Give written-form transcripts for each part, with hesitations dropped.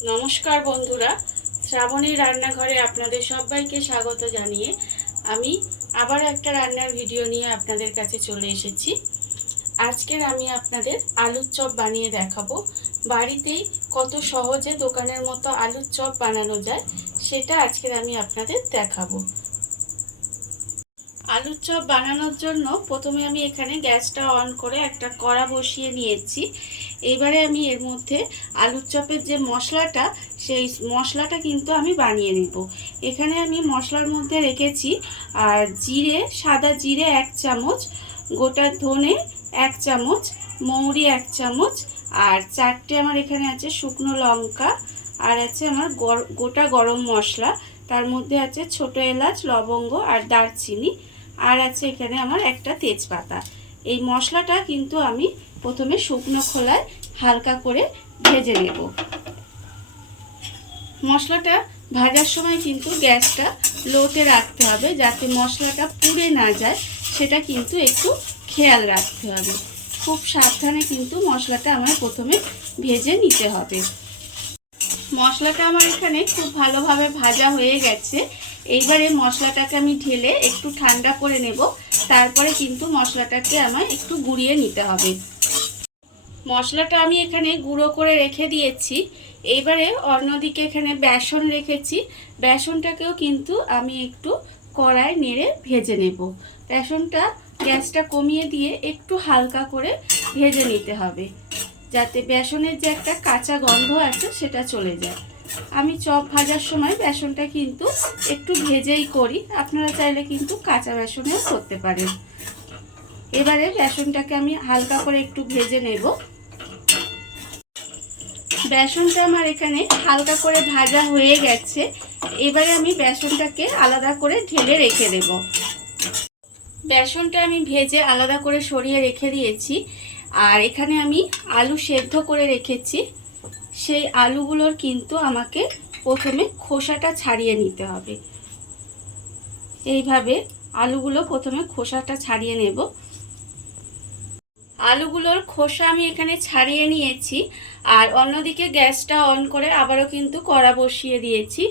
নমস্কার বন্ধুরা, শ্রাবণী রান্নাঘরে আপনাদের সবাইকে স্বাগত জানিয়ে আমি আবার একটা রান্নার ভিডিও নিয়ে আপনাদের কাছে চলে এসেছি। আজকের আমি আপনাদের আলুর চপ বানিয়ে দেখাবো। বাড়িতেই কত সহজে দোকানের মতো আলুর চপ বানানো যায় সেটা আজকের আমি আপনাদের দেখাবো। আলুর চপ বানানোর জন্য প্রথমে আমি এখানে গ্যাসটা অন করে একটা কড়া বসিয়ে নিয়েছি। এবারে আমি এর মধ্যে আলুর চপের যে মশলাটা, সেই মশলাটা কিন্তু আমি বানিয়ে নেব। এখানে আমি মশলার মধ্যে রেখেছি আর জিরে, সাদা জিরে 1 চামচ, গোটা ধনে 1 চামচ, মৌরি 1 চামচ, আর 4টে আমার এখানে আছে শুকনো লঙ্কা, আর আছে আমার গোটা গরম মশলা, তার মধ্যে আছে ছোট এলাচ, লবঙ্গ আর দারচিনি, আর আছে এখানে আমার একটা তেজপাতা। এই মশলাটা কিন্তু আমি প্রথমে শুকনো খোলায় হালকা করে ভেজে নেব। মশলাটা ভাজার সময় কিন্তু গ্যাসটা লোতে রাখতে হবে, যাতে মশলাটা পুড়ে না যায়, সেটা কিন্তু একটু খেয়াল রাখতে হবে। খুব সাবধানে কিন্তু মশলাটা আমার প্রথমে ভেজে নিতে হবে। মশলাটা আমার এখানে খুব ভালোভাবে ভাজা হয়ে গেছে। এইবারে মশলাটাকে আমি ঢেলে একটু ঠান্ডা করে নেব, তারপরে কিন্তু মশলাটাকে আমায় একটু গুঁড়িয়ে নিতে হবে। মশলাটা আমি এখানে গুঁড়ো করে রেখে দিয়েছি। এইবারে অন্যদিকে এখানে বেসন রেখেছি, বেসনটাকেও কিন্তু আমি একটু কড়ায় নেড়ে ভেজে নেব। বেসনটা গ্যাসটা কমিয়ে দিয়ে একটু হালকা করে ভেজে নিতে হবে, যাতে বেসনের যে একটা কাঁচা গন্ধ আছে সেটা চলে যায়। আমি চপ ভাজার সময় বেসনটা কিন্তু একটু ভেজেই করি, আপনারা চাইলে কিন্তু কাঁচা বেসনেও করতে পারেন। এবারে বেসনটাকে আমি হালকা করে একটু ভেজে নেব। বেসনটা আমার এখানে হালকা করে ভাজা হয়ে গেছে। এবারে আমি বেসনটাকে আলাদা করে ঢেলে রেখে দেব। বেসনটা আমি ভেজে আলাদা করে সরিয়ে রেখে দিয়েছি। আর এখানে আমি আলু সেদ্ধ করে রেখেছি। সেই আলুগুলোর কিন্তু আমাকে প্রথমে খোসাটা ছাড়িয়ে নিতে হবে। এইভাবে আলুগুলো প্রথমে খোসাটা ছাড়িয়ে নেব। আলুগুলোর খোসা আমি এখানে ছাড়িয়ে নিয়েছি। আর অন্যদিকে গ্যাসটা অন করে আবারও কিন্তু কড়া বসিয়ে দিয়েছি।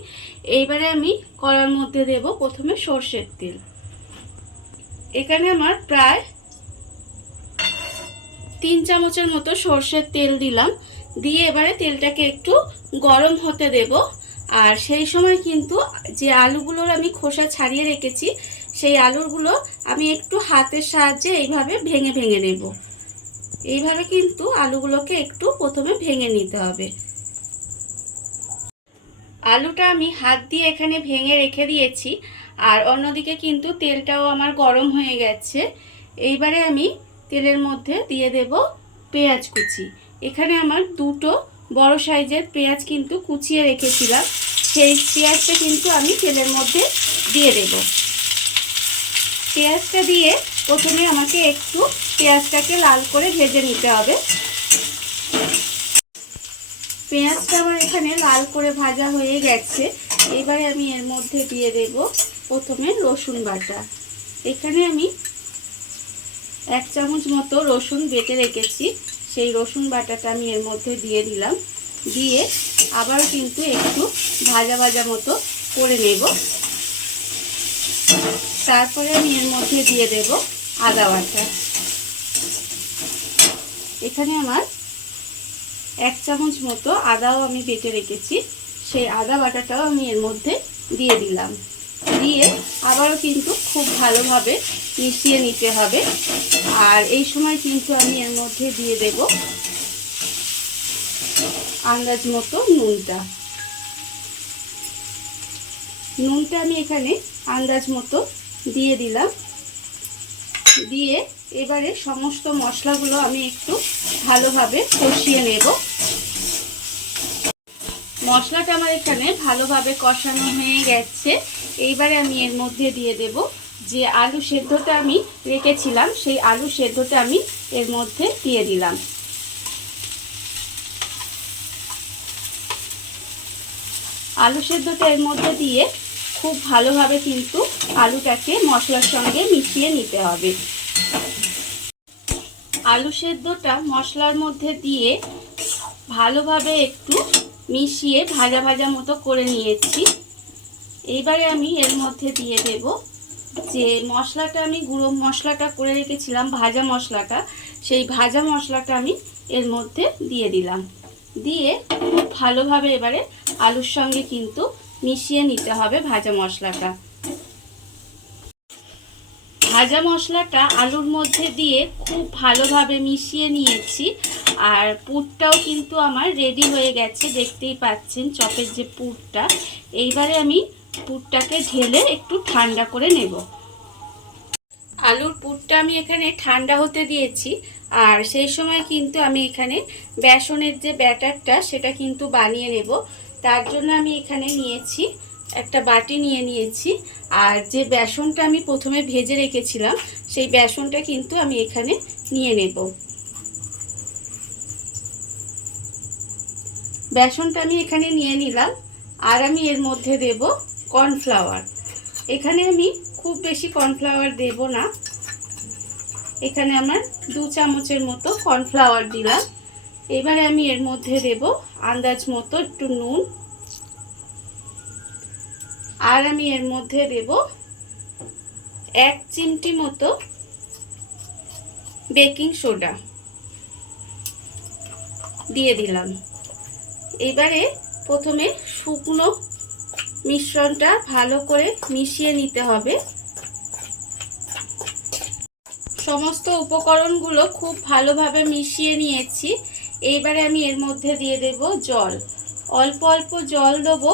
এইবারে আমি কড়ার মধ্যে দেব প্রথমে সর্ষের তেল। এখানে আমার প্রায় 3 চামচের মতো সর্ষের তেল দিলাম। দিয়ে এবারে তেলটাকে একটু গরম হতে দেব। আর সেই সময় কিন্তু যে আলুগুলোর আমি খোসা ছাড়িয়ে রেখেছি, সেই আলুগুলো আমি একটু হাতের সাহায্যে এইভাবে ভেঙে ভেঙে নেব। এইভাবে কিন্তু আলুগুলোকে একটু প্রথমে ভেঙে নিতে হবে। আলুটা আমি হাত দিয়ে এখানে ভেঙে রেখে দিয়েছি। আর অন্যদিকে কিন্তু তেলটাও আমার গরম হয়ে গেছে। এইবারে আমি তেলের মধ্যে দিয়ে দেব পেঁয়াজ কুচি। এখানে আমার 2টো বড় সাইজের পেঁয়াজ কিন্তু কুচিয়ে রেখেছিলাম, সেই পেঁয়াজটা কিন্তু আমি তেলের মধ্যে দিয়ে দেব। পেঁয়াজটা দিয়ে প্রথমে আমাকে একটু পেঁয়াজটাকে লাল করে ভেজে নিতে হবে। পেঁয়াজটা আমার এখানে লাল করে ভাজা হয়ে গেছে। এবারে আমি এর মধ্যে দিয়ে দেব প্রথমে রসুন বাটা। এখানে আমি 1 চামচ মতো রসুন বেটে রেখেছি, সেই রসুন বাটাটা আমি এর মধ্যে দিয়ে দিলাম। দিয়ে আবারও কিন্তু একটু ভাজা ভাজা মতো করে নেব। তারপরে আমি এর মধ্যে দিয়ে দেব আদা বাটা। এখানে আমার 1 চামচ মতো আদাও আমি বেটে রেখেছি, সেই আদা বাটাটাও আমি এর মধ্যে দিয়ে দিলাম। দিয়ে আবারও কিন্তু খুব ভালোভাবে মিশিয়ে নিতে হবে। আর এই সময় কিন্তু আমি এর মধ্যে দিয়ে দেব আন্দাজ মতো নুনটা। নুনটা আমি এখানে আন্দাজ মতো দিয়ে দিলাম। দিয়ে এবারে সমস্ত মশলাগুলো আমি একটু ভালোভাবে কষিয়ে নেব। মশলাটা আমার এখানে ভালোভাবে কষানো হয়ে গেছে। এইবারে আমি এর মধ্যে দিয়ে দেব যে আলু সেদ্ধটা আমি রেখেছিলাম, সেই আলু সেদ্ধটা আমি এর মধ্যে দিয়ে দিলাম। আলু সেদ্ধটা এর মধ্যে দিয়ে খুব ভালোভাবে কিন্তু আলুটাকে মশলার সঙ্গে মিশিয়ে নিতে হবে। আলু সেদ্ধটা মশলার মধ্যে দিয়ে ভালোভাবে একটু মিশিয়ে ভাজা ভাজা মতো করে নিয়েছি। এইবারে আমি এর মধ্যে দিয়ে দেব যে মশলাটা আমি গুঁড়ো মশলাটা করে রেখেছিলাম, ভাজা মশলাটা, সেই ভাজা মশলাটা আমি এর মধ্যে দিয়ে দিলাম। দিয়ে খুব ভালোভাবে এবারে আলুর সঙ্গে কিন্তু মিশিয়ে নিতে হবে ভাজা মশলাটা। ভাজা মশলাটা আলুর মধ্যে দিয়ে খুব ভালোভাবে মিশিয়ে নিয়েছি। আর পুরটাও কিন্তু আমার রেডি হয়ে গেছে, দেখতেই পাচ্ছেন চপের যে পুরটা। এইবারে আমি পুরটাকে ঢেলে একটু ঠান্ডা করে নেব। আলুর পুরটা আমি এখানে ঠান্ডা হতে দিয়েছি। আর সেই সময় কিন্তু আমি এখানে বেসনের যে ব্যাটারটা সেটা কিন্তু বানিয়ে নেব। তার জন্য আমি এখানে নিয়েছি একটা বাটি নিয়ে নিয়েছি। আর যে বেসনটা আমি প্রথমে ভেজে রেখেছিলাম সেই বেসনটা কিন্তু আমি এখানে নিয়ে নেব। বেসনটা আমি এখানে নিয়ে নিলাম। আর আমি এর মধ্যে দেব কর্নফ্লাওয়ার। এখানে আমি খুব বেশি কর্নফ্লাওয়ার দেব না, এখানে আমার 2 চামচের মতো কর্নফ্লাওয়ার দিলাম। এবারে আমি এর মধ্যে দেব আন্দাজ মতো একটু নুন। আর আমি এর মধ্যে দেব 1 চিমটি মতো বেকিং সোডা দিয়ে দিলাম। এবারে প্রথমে শুকনো মিশ্রণটা ভালো করে মিশিয়ে নিতে হবে। সমস্ত উপকরণগুলো খুব ভালোভাবে মিশিয়ে নিয়েছি। এইবারে আমি এর মধ্যে দিয়ে দেব জল। অল্প অল্প জল দেবো।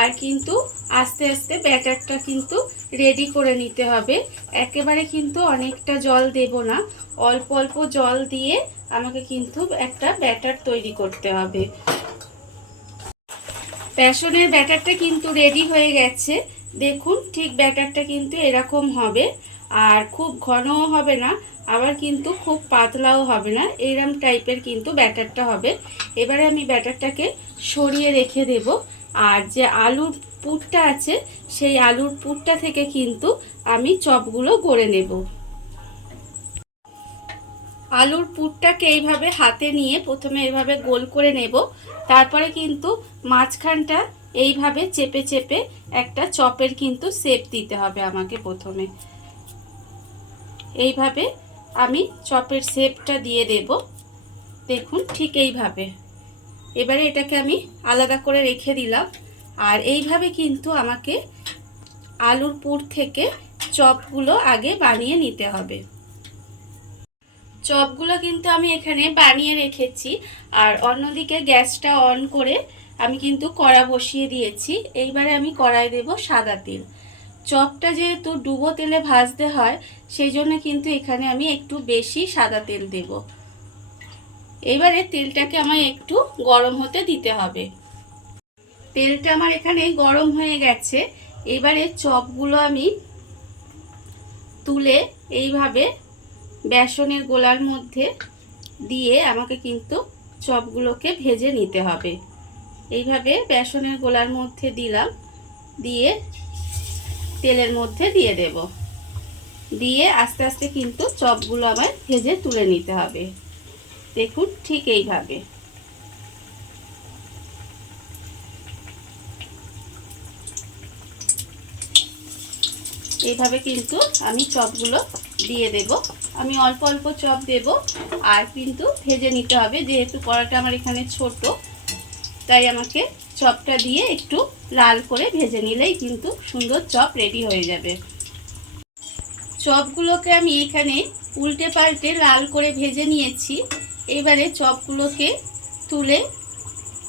আর কিন্তু আস্তে আস্তে ব্যাটারটা কিন্তু রেডি করে নিতে হবে। একেবারে কিন্তু অনেকটা জল দেব না, অল্প অল্প জল দিয়ে আমাকে কিন্তু একটা ব্যাটার তৈরি করতে হবে। বেসনের ব্যাটারটা কিন্তু রেডি হয়ে গেছে। দেখুন ঠিক ব্যাটারটা কিন্তু এরকম হবে। আর খুব ঘনও হবে না, আবার কিন্তু খুব পাতলাও হবে না, এইরকম টাইপের কিন্তু ব্যাটারটা হবে। এবারে আমি ব্যাটারটাকে সরিয়ে রেখে দেব। আর যে আলুর পুরটা আছে সেই আলুর পুরটা থেকে কিন্তু আমি চপগুলো গড়ে নেব। আলুর পুরটাকে এইভাবে হাতে নিয়ে প্রথমে এইভাবে গোল করে নেব। তারপরে কিন্তু মাঝখানটা এইভাবে চেপে চেপে একটা চপের কিন্তু শেপ দিতে হবে আমাকে। প্রথমে এইভাবে আমি চপের শেপটা দিয়ে দেব। দেখুন ঠিক এইভাবে। এবারে এটাকে আমি আলাদা করে রেখে দিলাম। আর এইভাবে কিন্তু আমাকে আলুর পুর থেকে চপগুলো আগে বানিয়ে নিতে হবে। চপগুলো কিন্তু আমি এখানে বানিয়ে রেখেছি। আর অন্যদিকে গ্যাসটা অন করে আমি কিন্তু কড়া বসিয়ে দিয়েছি। এইবারে আমি কড়াই দেব সাদা তেল। চপটা যেহেতু ডুবো তেলে ভাজতে হয় সেই জন্য কিন্তু এখানে আমি একটু বেশি সাদা তেল দেব। এবারে তেলটাকে আমায় একটু গরম হতে দিতে হবে। তেলটা আমার এখানে গরম হয়ে গেছে। এবারে চপগুলো আমি তুলে এইভাবে বেসনের গোলার মধ্যে দিয়ে আমাকে কিন্তু চপগুলোকে ভেজে নিতে হবে। এইভাবে বেসনের গোলার মধ্যে দিলাম, দিয়ে তেলের মধ্যে দিয়ে দেব। দিয়ে আস্তে আস্তে কিন্তু চপগুলো আমায় ভেজে তুলে নিতে হবে। দেখুন ঠিক এইভাবে। এইভাবে কিন্তু আমি চপগুলো দিয়ে দেব। আমি অল্প অল্প চপ দেব। আর কিন্তু ভেজে নিতে হবে, যেহেতু কড়াটা আমার এখানে ছোট, তাই আমাকে চপটা দিয়ে একটু লাল করে ভেজে নিলেই কিন্তু সুন্দর চপ রেডি হয়ে যাবে। চপগুলোকে আমি এখানে উল্টে পাল্টে লাল করে ভেজে নিয়েছি। এবারে চপগুলোকে তুলে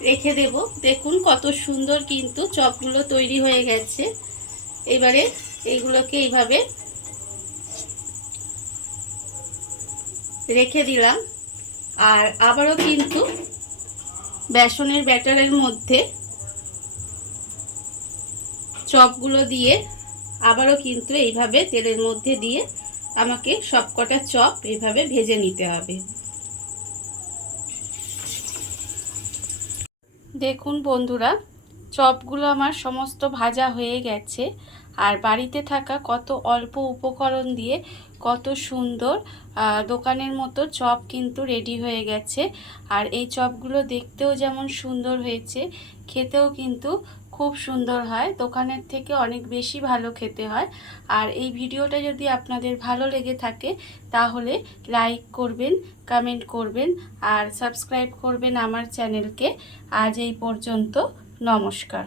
রেখে দেব। দেখুন কত সুন্দর কিন্তু চপগুলো তৈরি হয়ে গেছে। এবারে এইগুলোকে এইভাবে রেখে দিলাম। আর আবারও কিন্তু বেসনের ব্যাটারের মধ্যে চপগুলো দিয়ে আবারও কিন্তু এইভাবে তেলের মধ্যে দিয়ে আমাকে সবকটা চপ এইভাবে ভেজে নিতে হবে। দেখুন বন্ধুরা, চপগুলো আমার সমস্ত ভাজা হয়ে গেছে। আর বাড়িতে থাকা কত অল্প উপকরণ দিয়ে কত সুন্দর দোকানের মতো চপ কিন্তু রেডি হয়ে গেছে। আর এই চপগুলো দেখতেও যেমন সুন্দর হয়েছে, খেতেও কিন্তু খুব সুন্দর হয়, দোকানের থেকে অনেক বেশি ভালো খেতে হয়। আর এই ভিডিওটা যদি আপনাদের ভালো লেগে থাকে তাহলে লাইক করবেন, কমেন্ট করবেন আর সাবস্ক্রাইব করবেন আমার চ্যানেলকে। আজ এই পর্যন্ত, নমস্কার।